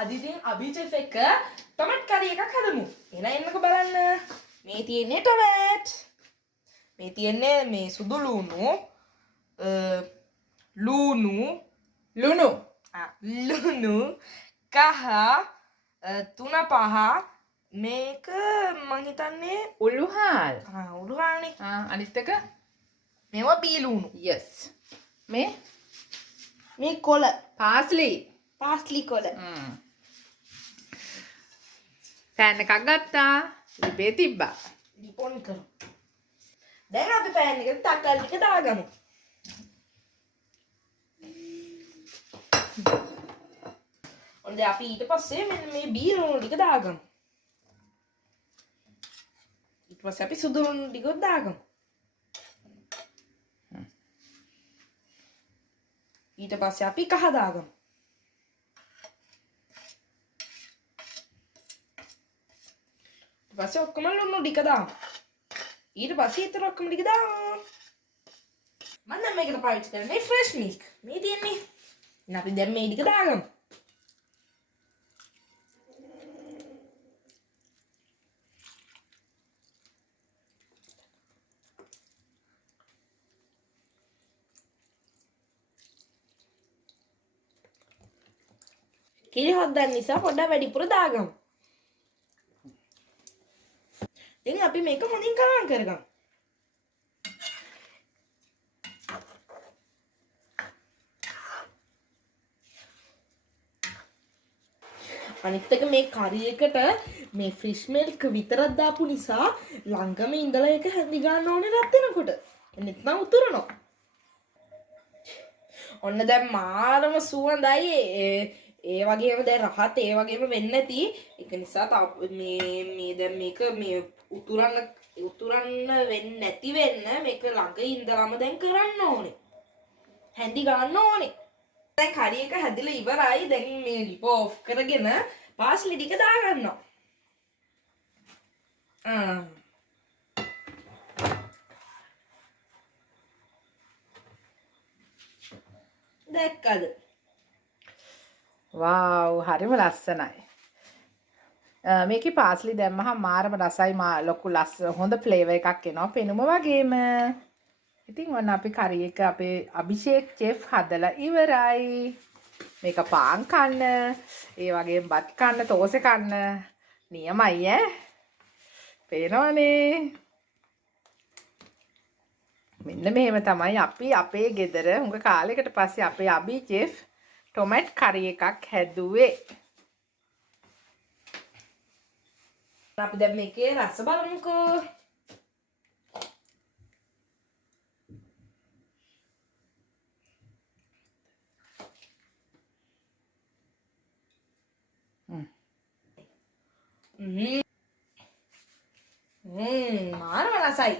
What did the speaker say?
අද ඉතින් අභිජෙෆ් එක ටොමැට් කරි එකක් හදමු. එහෙනම් එන්නකෝ බලන්න. මේ තියෙන්නේ ටොමැට්. මේ තියෙන්නේ මේ සුදු ලුණු ලුණු කහ තුන පහ මේක මං හිතන්නේ උළුහාල්. උළුහාල්නේ. අනිත් එක මේවා බීලුණු. yes. මේ කොළ පාස්ලි කොළ. පෑන් එකක් ගත්තා. ලිපේ තිබ්බා. ලිපොන් කරමු. දැන් අපි පෑන් එකට තක්කල් ටික දාගමු. ඔන්න දැන් අපි ඊට පස්සේ මෙන්න මේ බීලුණු ටික දාගමු. ඊට පස්සේ අපි සුදු ලුණු ටික දාගමු. ඊට පස්සේ අපි කහ දාගමු. ඊට පස්සේ ඔක්කොම ලුණු ටික දාමු. ඊට පස්සේ ඊතර ඔක්කොම ටික දාමු. මම දැන් මේකට පාවිච්චි කරන්නේ ෆ්‍රෙෂ් මිල්ක්. මේ තියෙන්නේ. ඉතින් අපි දැන් මේ ටික දාගමු. කිරි හොද්දන්න නිසා පොඩ්ඩක් වැඩිපුර දාගමු. දැන් අපි මේක හොඳින් කලවම් කරගමු. අනිත් එක මේ කරි එකට මේ ෆිෂ් මිල්ක් විතරක් දාපු නිසා ළඟම ඉඳලා ඒක හැඳි ගන්න ඕනේ රත් වෙනකොට. නැත්නම් උතුරනවා. ඔන්න දැන් මාරම සුවඳයි. ඒ වගේම දැන් රහත් ඒ වගේම වෙන්නේ නැති. ඒක නිසා මේ දැන් මේක මේ උතුරන්න වෙන්නේ නැති වෙන්න මේක ළඟ ඉඳලාම දැන් කරන්න ඕනේ. හැඳි ගන්න ඕනේ. දැන් කරි එක හැදිලා ඉවරයි. දැන් මේ ලිප ඔෆ් කරගෙන පාස්ලි ටික දාගන්නවා. දැක්කද? වාව් හරිම ලස්සනයි. මේකේ පාස්ලි දැම්මහම මාරම රසයි ලොකු හොඳ ෆ්ලේවර් එකක් එනවා පෙනුම වගේම. ඉතින් ඔන්න අපි කරි එක අපේ අභිෂේක් චෙෆ් හදලා ඉවරයි. මේක පාන් කන්න, ඒ වගේම බත් කන්න, තෝසෙ කන්න නියමයි ඈ. පේනවනේ. මෙන්න මෙහෙම තමයි අපි අපේ ගෙදර හුඟ කාලයකට පස්සේ අපේ අභි චෙෆ් ටොමැට් කරි එකක් හැදුවේ. අපි දැන් මේකේ රස බලමුකෝ. මාරම රසයි.